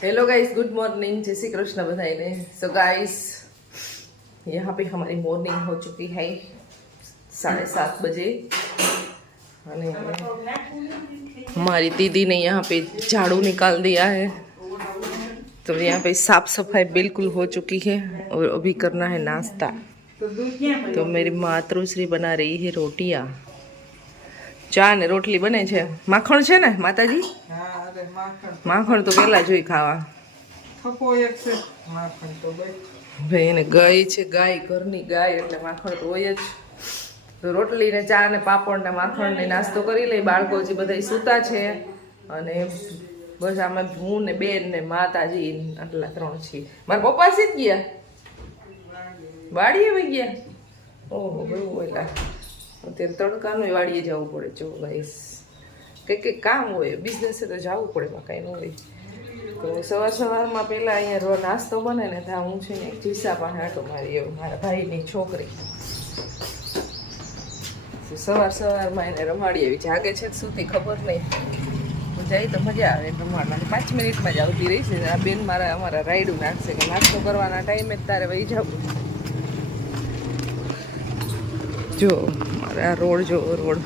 Hello guys good morning जय श्री कृष्ण बधाई so guys यहाँ पे हमारी मॉर्निंग हो चुकी है साढ़े सात बजे અને हमारी दीदी ने यहाँ पे झाड़ू निकाल दिया है तो यहाँ पे साफ सफाई बिल्कुल हो चुकी है और अभी करना है नाश्ता તો મેરી માતૃશ્રી બના રહી છે રોટિયા ચા ને રોટલી બને છે માખણ છે ને માતાજી હા અરે માખણ તો પેલા જોઈ ખાવા. ભાઈ ભાઈ એને ગાય છે ગાય ઘરની ગાય એટલે માખણ તો હોય જ. રોટલી ને ચા ને પાપડ ને માખણ ને નાસ્તો કરી લઈ બાળકો જે બધા સૂતા છે. અને બસ આમાં હું ને બેન ને માતાજી આટલા ત્રણ છીએ. મારા પપ્પા સી જ ગયા? વાડીએ વહી ગયા? ઓહો બહુ ઓલા. અત્યારે તડકાનું વાડીએ જવું પડે જો ગાઈસ કંઈક કંઈક કામ હોય બિઝનેસે તો જવું પડે એમાં કાંઈ ન હોય. તો સવાર સવારમાં પહેલાં અહીંયા રો નાસ્તો બને ને ત્યાં હું છે ને જીસા પાસે આટો મારી એવું મારા ભાઈની છોકરી. સવાર સવારમાં એને રમાડી એવી જાગે છે સુધી ખબર નહીં. હું જાય તો મજા આવે રમાડવાની પાંચ મિનિટમાં જ આવતી રહી છે. આ બેન મારા અમારા રાયડું નાખશે કે નાસ્તો કરવાના ટાઈમે જ તારે વહી જવું. જો, મારે આ રોડ જો રોડ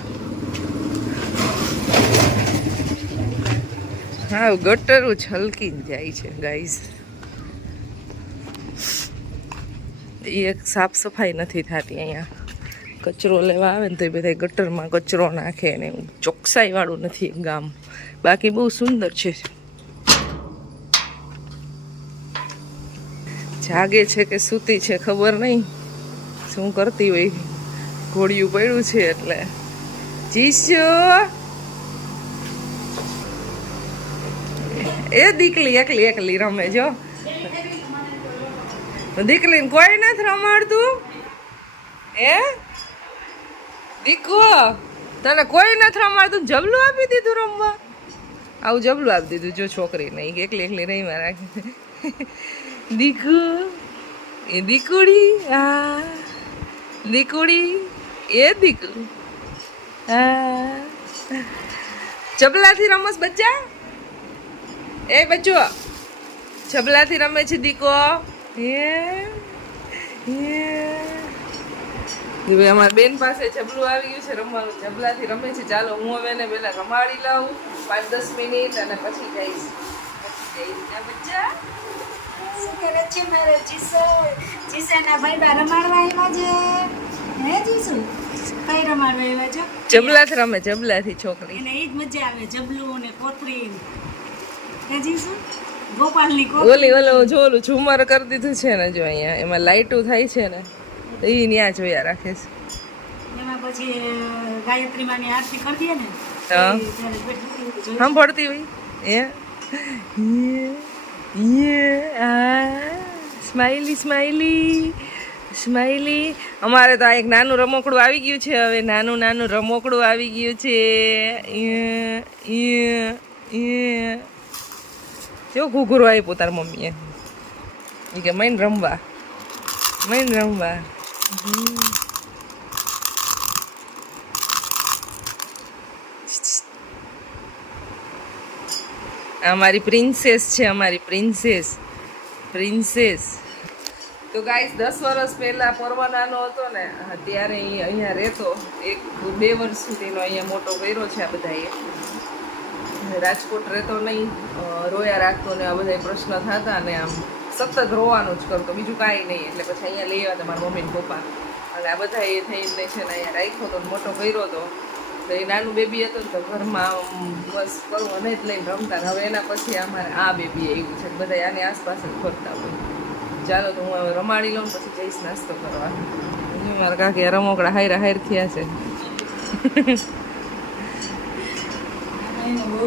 હા, ગટર છલકી જાય છે ગાઈઝ એક સાફ સફાઈ નથી થતી અહીંયા. કચરો લેવા આવે ને તો એ બધા ગટરમાં કચરો નાખે ને ચોકસાઈવાળું નથી ગામ. બાકી બહુ સુંદર છે. જાગે છે કે સૂતી છે ખબર નહીં. શું કરતી હોય? ઘોડિયું પડ્યું છે એટલે. જીશો એ દીકલી એકલી એકલી રમે જો. દીકલીને કોઈ નથી રમાડતું? એ દીકો તને કોઈ નથી રમાડતું? જબલું આપી દીધું રમવા? આવું જબલું આપી દીધું જો છોકરી નહીં એકલી એકલી રહી મારા દીકુ એ દીકુડી આ દીકુડી એ દીકુ આ ચબલાથી રમસ બચ્ચા? એ બચ્ચો છબલાથી રમે છે દીકો. હે અમારા બેન પાસે છબલું આવી ગયું છે રમવાનું. છબલાથી રમે છે. ચાલો હું હવે એને પહેલાં રમાડી લઉં. પાંચ દસ મિનિટ અને પછી જઈશ. પછી જઈશ. ને બચ્ચા. શું કરે છે મારે જીસો? જીસાના ભાઈ બા રમાડવા આવ્યા છે. હે જીસુ? કઈ રમાડવા આવ્યા છો? જબલાથી રમે જબલાથી છોકરી. એને એ જ મજા આવે જબલું ને કોથરી હે જીસુ ગોપાલની કોથરી ઓલી ઓલો જો ઓલું ઝુમર કરી દીધું છે ને જો અહીંયા એમાં લાઇટું થાય છે ને તો એ ત્યાં જોયા રાખે છે. એમાં પછી ગાયત્રી માની આરતી કરી દઈએ ને હા. એ ત્યારે બેઠી હતી જોઈ. સાંભળતી હોય? એ યે આ સ્માઈલી સ્માઈલી સ્માઈલી. અમારે તો આ એક નાનું રમકડું આવી ગયું છે હવે નાનું નાનું રમકડું આવી ગયું છે. જો ઘૂઘરો આપ્યો તાર મમ્મીએ. એ કે, મૈન રમવા મૈન રમવા. અમારી પ્રિન્સેસ છે અમારી પ્રિન્સેસ પ્રિન્સેસ. તો ગાઈસ, દસ વર્ષ પહેલાં પરવાનાનો હતો ને ત્યારે અહીંયા રહેતો. એક બે વર્ષ સુધીનો અહીંયા મોટો કર્યો છે આ બધાએ. રાજકોટ રહેતો નહીં રોયા રાખતો ને આ બધા પ્રશ્ન થતા ને આમ સતત રોવાનું જ કરતો. બીજું કાંઈ નહીં, એટલે પછી અહીંયા લઈ આવ્યા મારા મમ્મી પપ્પા. અને આ બધા એ થઈને છે ને અહીંયા રાખ્યો તો ને મોટો કર્યો હતો તો એ નાનું બેબી હતું ને તો ઘરમાં બસ કરું અને જ લઈને રમતા ને હવે એના પછી અમારે આ બેબી આવ્યું છે. બધા આની આસપાસ જ ફરતા હોય. ચાલો તો હું હવે રમાડી લઉં પછી જઈશ નાસ્તો કરવા. મારા કાકી રમોકડા હાયરા હાયર થયા છે.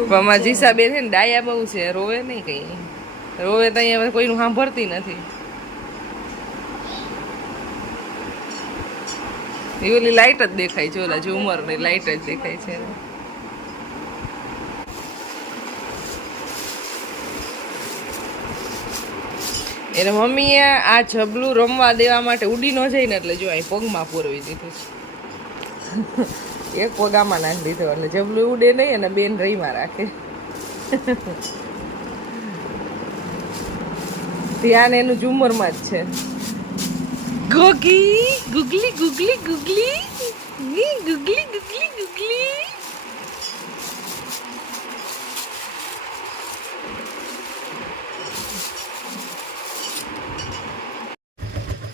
પણ અમારા જીસા છે ને, ડાયા બહુ છે, રોવે નહીં કઈ. રોવે તો અહીંયા કોઈનું સાંભળતી નથી. એ ઓલી લાઈટ જ દેખાય છે, ઓલા ઝુમરની લાઇટ જ દેખાય છે. એને મમ્મીએ આ જબલું રમવા દેવા માટે ઉડી ન જાય ને એટલે જો અહીં પગમાં પૂરવી દીધું છે. એક પગામાં નાખી દીધો એટલે જબલું ઉડે નહીં અને બેન રહીમાં રાખે. ધ્યાન એનું ઝુમરમાં જ છે. Gogi, googly googly googly. Googly googly googly.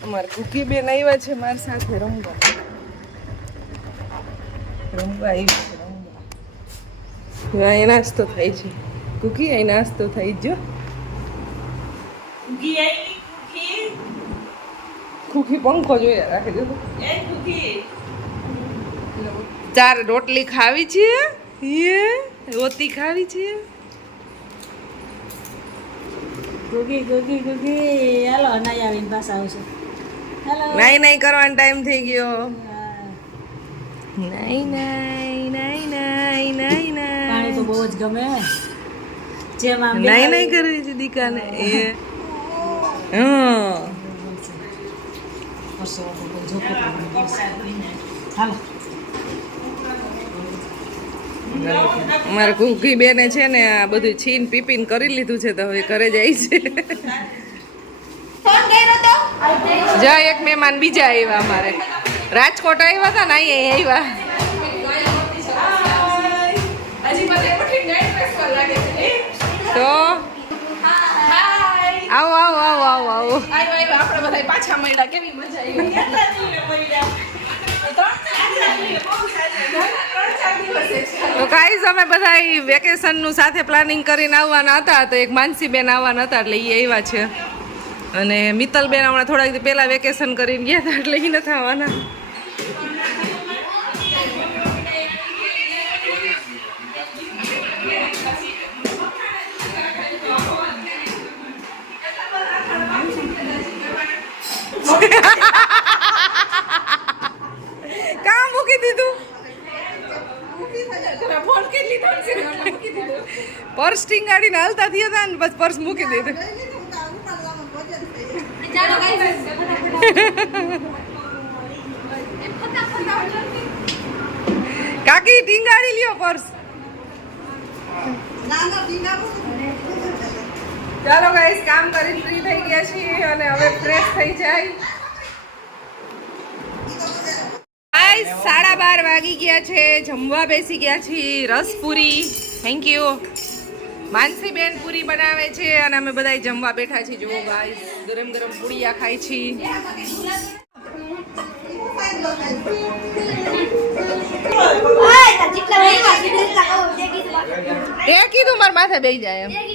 અમારે કુકી બેન આવ્યા છે મારી સાથે રમવા. રમવા આવી છે રમવા. અહીં નાસ્તો થાય છે. કુકી અહીં નાસ્તો થઈ જો. કુકી પંખો જોઈએ રાખી દો ચાર રોટલી ખાવી છે યે રોટી ખાવી છે. ગુગી ગુગી ગુગી હાલો નહીં આવીને પાછા આવશે. હાલો. નાઈ નાઈ કરવાનો ટાઈમ થઈ ગયો. નહીં નહીં નહીં નહીં નહીં પાણી તો બહુ જ ગમે. જેમ આમ નાઈ નાઈ કરવી છે દીકાને એ. મારા કુકી બેને છે ને આ બધું છીન પીપીન કરી લીધું છે તો હવે ઘરે જાય છે. જા એક મહેમાન બીજા આવ્યા અમારે. રાજકોટ આવ્યા હતા ને અહીંયા આવ્યા. તો? આવો આવો આવો આવો આવો. તો કાંઈ અમે બધા વેકેશનનું સાથે પ્લાનિંગ કરીને આવવાના હતા. તો એક માનસીબેન આવવાના હતા એટલે એ આવ્યા છે. અને મિત્તલબેન હમણાં થોડાક પહેલાં વેકેશન કરીને ગયા હતા એટલે એ નથી આવવાના. કાં મૂકી દીધું. પર્સ ટીંગાડીને હાલતા થયા હતા ને બસ પર્સ મૂકી દીધું. કાકી ટીંગાડી લ્યો પર્સ ચાલો ગાઈસ કામ કરીને ફ્રી થઈ ગયા છીએ અને હવે ફ્રેશ થઈ જાય. સાડા બાર વાગી ગયા છે જમવા બેસી ગયા છીએ રસપુરી થેન્ક યુ માનસીબેન પૂરી બનાવે છે અને અમે બધા જમવા બેઠા છીએ. જુઓ ગાઈસ ગરમ ગરમ પૂડિયા ખાય છીએ. એ કીધું મારા માથે બેસી જાય એમ.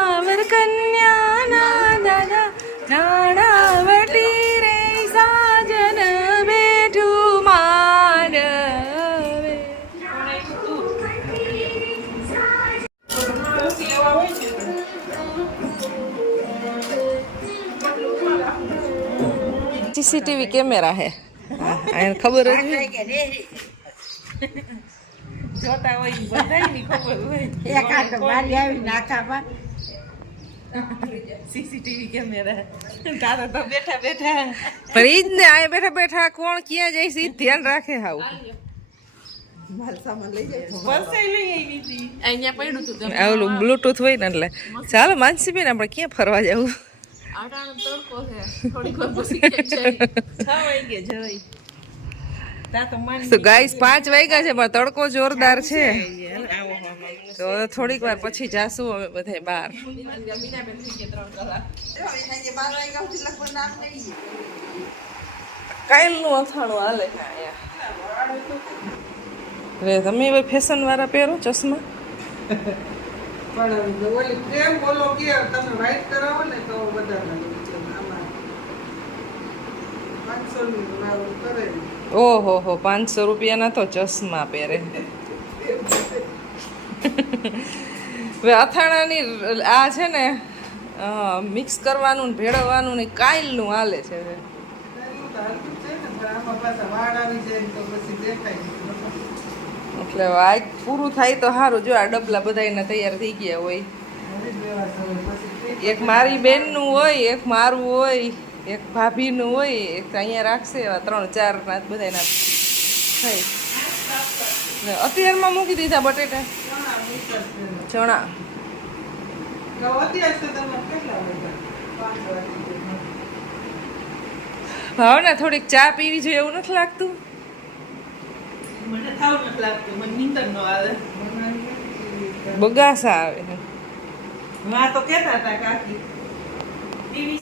સીસીટીવી કેમેરા હે. એને ખબર જ હોય જોતા હોય સીસીટીવી કેમેરા તારા તો બેઠા બેઠા. પણ ઈ જ ને આ બેઠા બેઠા કોણ ક્યાં જાય છે ધ્યાન રાખે હાવ. ઓલું બ્લૂટૂથ હોય ને એટલે. ચાલો માનસી બેન આપણે ક્યાં ફરવા જવું? તો ગાઈસ પાંચ વાગ્યા છે પણ તડકો જોરદાર છે. તો થોડીક વાર પછી જાશું અમે બધા બહાર. કાયલનું અથાણું હાલે છે રે તમે હવે ફેશન વાળા પહેરો ચશ્મા? પણ ઓલી પ્રેમ બોલો કે તમે વાઈટ કરાવો ને તો વધારે કરે. ઓહો હો પાંચસો રૂપિયાના તો ચશ્મા પહેરે. હવે અથાણાની આ છે ને મિક્સ કરવાનું ને ભેળવવાનું ને કાયલનું હાલે છે હવે. આવી જાય તો પછી દેખાય. એટલે આજ પૂરું થાય તો સારું જો આ ડબલા બધાયના તૈયાર થઈ ગયા હોય એક મારી બેનનું હોય એક મારું હોય એક ભાભીનું હોય એક અહીંયા રાખશે એવા ત્રણ ચાર ના બધાયના થાય અત્યારમાં મૂકી દીધા બટેટા. ચણા? પાંચ. ભાવના થોડીક ચા પીવી જોઈએ એવું નથી લાગતું મને થાવ નથી લાગતું મને નીંદર ન આવે બગાસા આવે માં તો કહેતા હતા કાકી